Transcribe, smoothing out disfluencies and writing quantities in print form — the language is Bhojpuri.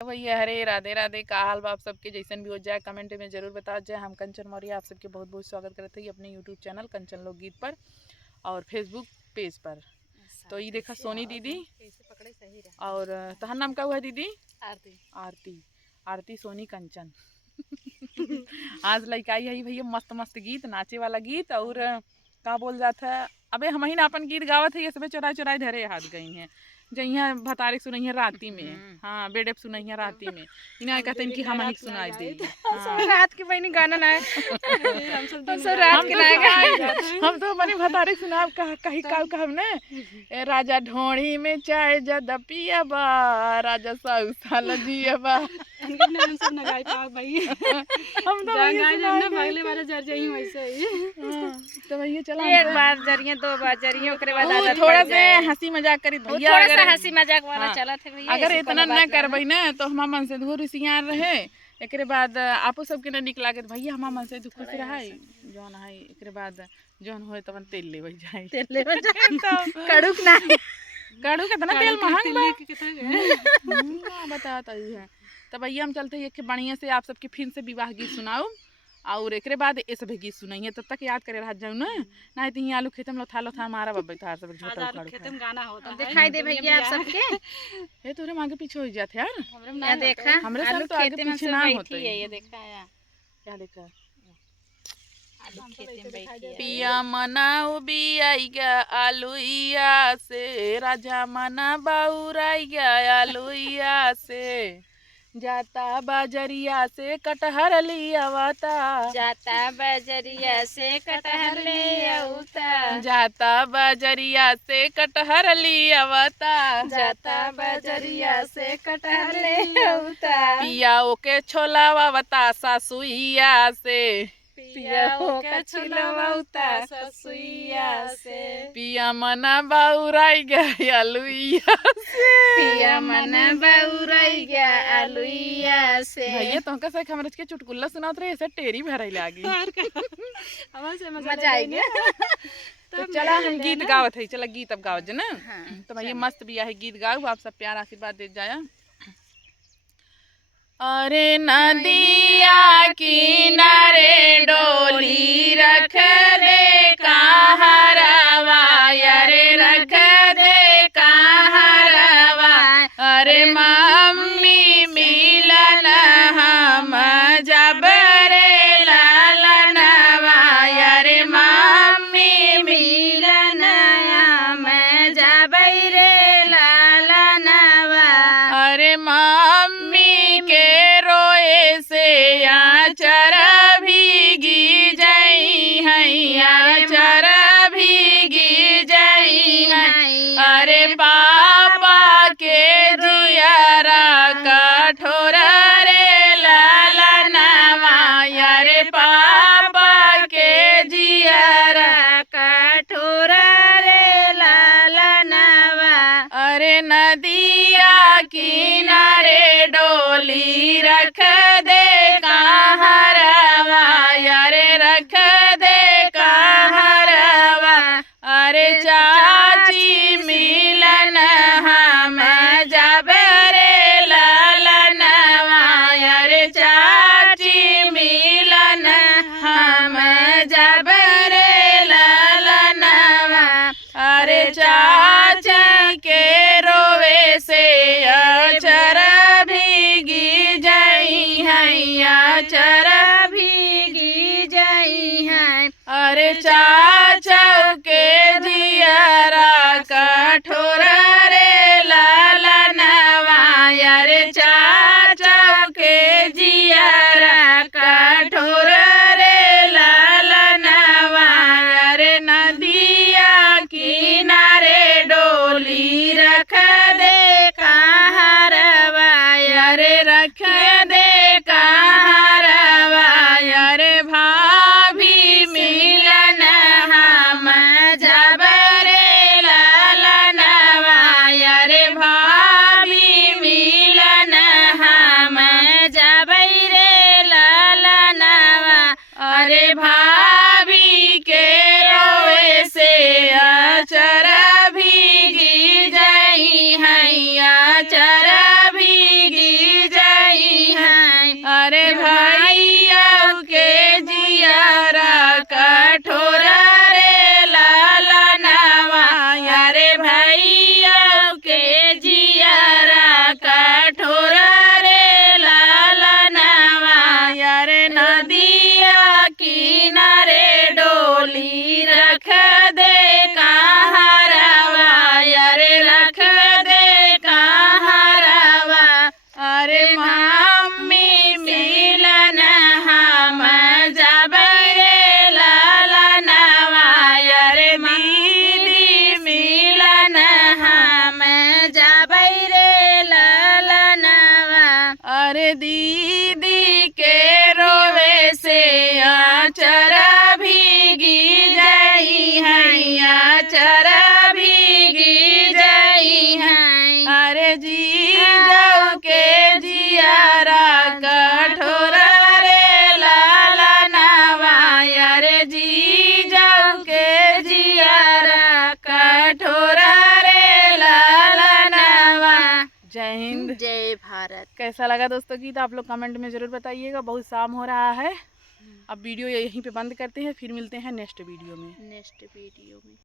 भैया हरे राधे राधे, का हाल बा आप सबके। जैसन भी हो जाए कमेंट में जरूर बता जाए। हम कंचन मौर्य आप सबके बहुत बहुत स्वागत करते हैं अपने यूट्यूब चैनल कंचन लोकगीत पर और फेसबुक पेज पर। तो ये देखा सोनी दीदी और तहर नाम का हुआ है दीदी? आरती। आरती। आरती सोनी कंचन। आज लड़का आई है भैया, मस्त मस्त गीत, नाचे वाला गीत। और का बोल जाता है, अबे हम ही ना अपन गीत गावत है, ये सब चुराई चुराई धरे हाथ गई हैं। जइया भतारे सुनैया राती में, हाँ बेडे सुनैया राती में, इन्हें कहते हैं कि हम ही सुनाई दे। रात के बहनी गाना ना है। हम सब रात के ना हम तो मने भतारे सुनाब कहीं कहब ने, राजा ढोड़ी में चाय जद पिया बा, राजा साउसाल जिया बा। हम सब ना गाय पाक भाई। हम तो गाय ना पहले वाला जर जाई वैसे ही। तो भैया चला एक बार जरिए, दो बार जरिए, ओकरे बाद आदत थोड़ा से हंसी मजाक करी भैया। थोड़ा सा हंसी मजाक वाला चला थे भैया। अगर इतना न करबै ना तो हमार मन से दूर सियार रहे। एकरे बाद आपो सबके न निक लागे भैया, हमार मन से खुश रहे जौन है। एकरे बाद जौन होए तवन तेल लेवे जाए, तेल लेवे जाए तो कड़ुक ना, कड़ू कितना तेल महंग बा बता तो है। तब भैया हम चलते एक बढ़िया से आप सबके फिर से विवाह गीत सुनाऊ और एक बाद ये सब गीत सुनाइए। तब तक याद करे रह जाऊ ना, नहीं तो आलू खेतम लोथा लोथा मारा बब्बे तार सब झोटा उखाड़ खेतम गाना होता है। दिखाई दे भैया आप सबके, हे तोरे आगे पीछे हो जाते यार। ये देखा हमरे सब तो आगे पीछे ना होते है। ये देखा है, क्या देखा? आलू खेत में बैठी है। पिया मनाऊ बियाइगा आलूइया से, राजा मना बाउराइगा आलूइया से, जाता बाजरिया से कटहर लियावता, जाता बजरिया से कटहर ले आउता, जाता बाजरिया से कटहर लियावता, जाता बजरिया से कटहर ले आउता, पिया ओके छोलावता सासुइया से, पिया ओके छोलावता ससुइया से, पिया मना बाउराई गया आलूइया से, पिया मन बउराई गया आलूइया से। भैया तो कैसे हमरे के चुटकुल्ला सुनात रहे, ऐसे टेरी भराई लागी। मजा आएगी। तो चला हम गीत गावत है, चला गीत अब गावत ना। हाँ, तो भैया मस्त बिया है, गीत गाओ, आप सब प्यार आशीर्वाद दे जाया। अरे नदिया किनारे डोली रख दे कहरवा, अरे रख दे कहरवा, अरे मम्मी मिलन हम जब रे लालनवा, अरे मम्मी मिलन हम जब रे लालनवा, अरे मम्मी के रोए से आचर भीगी जई है, आचर भीगी जई है, अरे पापा के जियरा कठोर रे लालनवा, अरे पापा के जियरा कठोर रे लालनवा, अरे नदिया किनारे डोली रख दे कहरवा, अरे रख दे कहरवा, अरे चाची मिलन हम जब रे लालनवा, अरे चाची मिलन हम जब रे लालनवा, अरे चाचा के रोवे से अचर भीगी जई है, अचर भीगी जई है, अरे चाचा के जियरा कठोर रे लालनवा, अरे चाचा के जियरा कठोर रे लालनवा, अरे नदिया किनारे डोली रख दे कहरवा, अरे रख दे कहरवा, अरे भाभी मिलन हम जब रे लालनवा, अरे भाभी मिलन हम जब रे लालनवा, अरे भाभी के रोए से आचर भीगी जई है, आचर भीगी दीदी के रोवे से आचर भीगी जाई है, आचर भीगी जाई है। अरे जी जाऊ के जियारा कठोर रे लाला नवा, अरे जी जाऊ के जियारा कठोर रे लाला नवा। जय हिंद, जय भारत। कैसा लगा दोस्तों गीत आप लोग कमेंट में ज़रूर बताइएगा। बहुत शाम हो रहा है, अब वीडियो यहीं पे बंद करते हैं, फिर मिलते हैं नेक्स्ट वीडियो में।